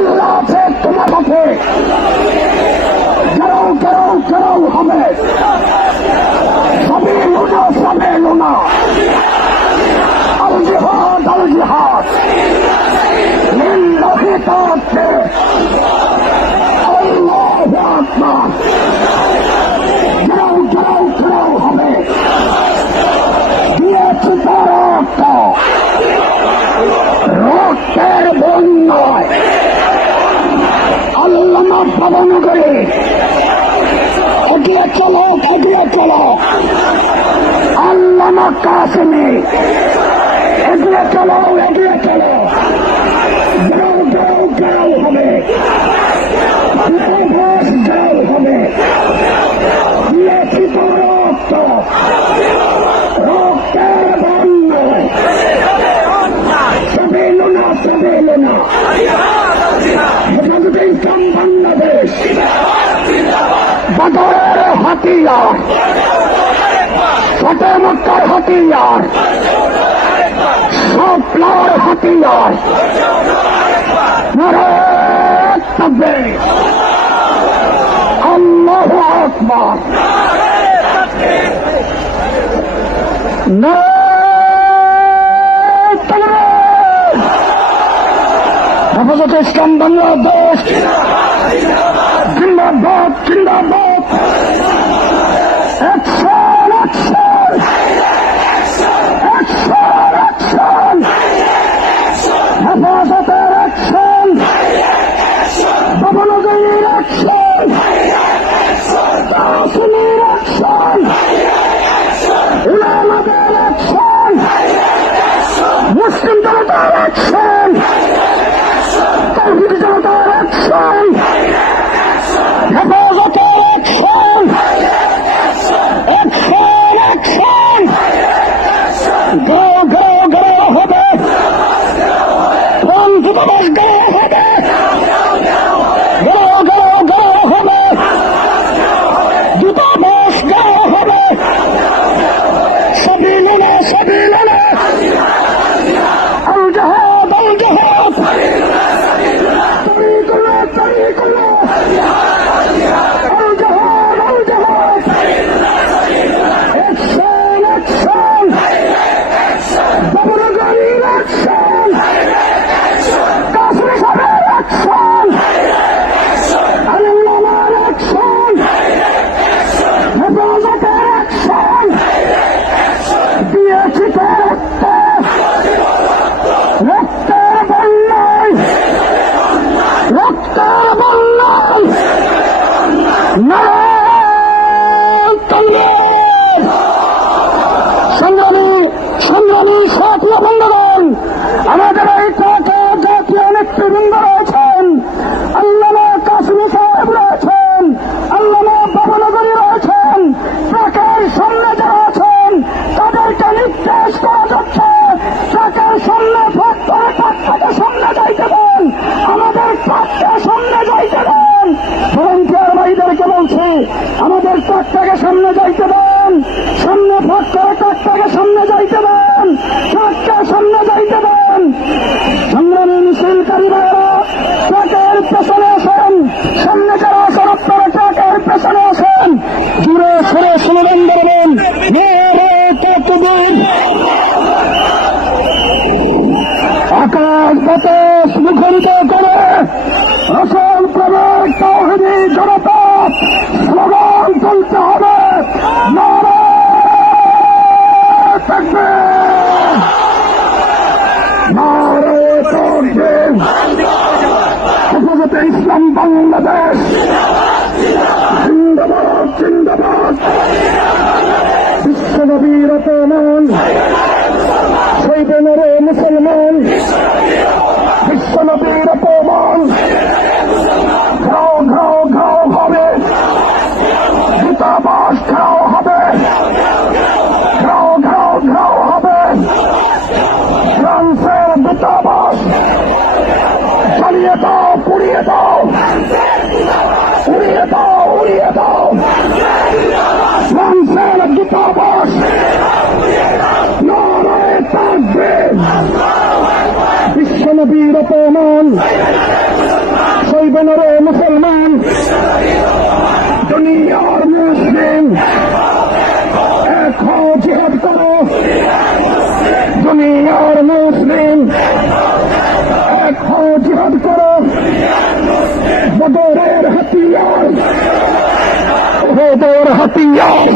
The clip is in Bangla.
আল্লাহ আছে তোমার পথে গেরাও গেরাও গেরাও হবে সবে লুনা আল জিহাদ লিল্লাহি তাকবীর আল্লাহু আকবার গেরাও গেরাও গেরাও হবে দিয়েছি রক্তের বন্যায় আল্লামা ভবনগরে এগিয়ে চলো আল্লামা কাসেমে এগিয়ে চলো গেরাও হবে গেরাও হবে দিয়েছি রক্তের বন্যায় সবে লুনা হেফাজতে ইসলাম বাংলাদেশ বদরের হাতিয়ার ফতে মক্কার হাতিয়ার স্বপ্নার হাতিয়ার নারায়ে তাকবীর আল্লাহু আকবার হেফাজতে ইসলাম বাংলাদেশ জিন্দাবাদ জিন্দাবাদ অ্যাকশন অ্যাকশন অ্যাকশন অ্যাকশন হেফাজতের অ্যাকশন ভবনগরীর অ্যাকশন কাশ্মীর অ্যাকশন উলামাদের অ্যাকশন মুসলিম জনতার অ্যাকশন তৌহিদি জনতার অ্যাকশন হেফাজতের অ্যাকশন অ্যাকশন গেরাও হবে দিবস গেরাও হবে দিবস গেরাও হবে সবই লুনা আল জিহাদ তরিকুল্লাহ সংগ্রামী সাথী বন্ধুগণ, আমাদের এই জাতীয় নেতৃবৃন্দ রয়েছেন, আল্লামা কাসেমী সাহেব রয়েছেন, আল্লামা ভবনগরী রয়েছেন, ট্রাকের সামনে যারা আছেন তাদেরকে নির্দেশ করা যাচ্ছে ট্রাকের সামনে ট্রাকটাকে সামনে যাইতে দেন, আমাদের ট্রাককে সামনে যাইতে দেন। ভলান্টিয়ার ভাইদেরকে বলছি আমাদের ট্রাকটাকে সামনে যাইতে দেন, সামনে ফাঁক করে ট্রাকটাকে সামনে যাইতে দেন, ট্রাককে সামনে যাইতে দেন। সংগ্রামী মিছিলকারী ভাইয়েরা ট্রাকের পেছনে আসেন, সামনে যারা আছেন আপনারা ট্রাকের পেছনে আসেন, জুড়ে সরে স্লোগান দেবেন নারায়ে তাকবীর। আকাশ বাতাস মুখরিত করে রসুল প্রেমের তাওহীদি জনতা স্লোগান তুলতে হবে নারায়ে তাকবীর, নারায়ে তাকবীর। হেফাজতে ইসলাম বাংলাদেশ জিন্দাবাদ জিন্দাবাদ। বিশ্বনবীর অপমান শহীদ নরে মুসলমান, বিশ্বনবীর অপমান ঘাও ঘাও ঘাও হবে, দূতাবাস ঘাও হবে, ঘাও ঘাও ঘাও হবে। ফ্রান্সের দূতাবাস জ্বালিয়ে দাও, পুড়িয়ে দাও, উড়িয়ে দাও, উড়িয়ে দাও। ফ্রান্সের দূতাবাস বলেন রে মুসলমান, দুনিয়ার মুসলিম এক হও, জিহাদ করো। দুনিয়ার মুসলিম এক হও, জিহাদ করো। বদরের হাতিয়ার, ওহদের হাতিয়ার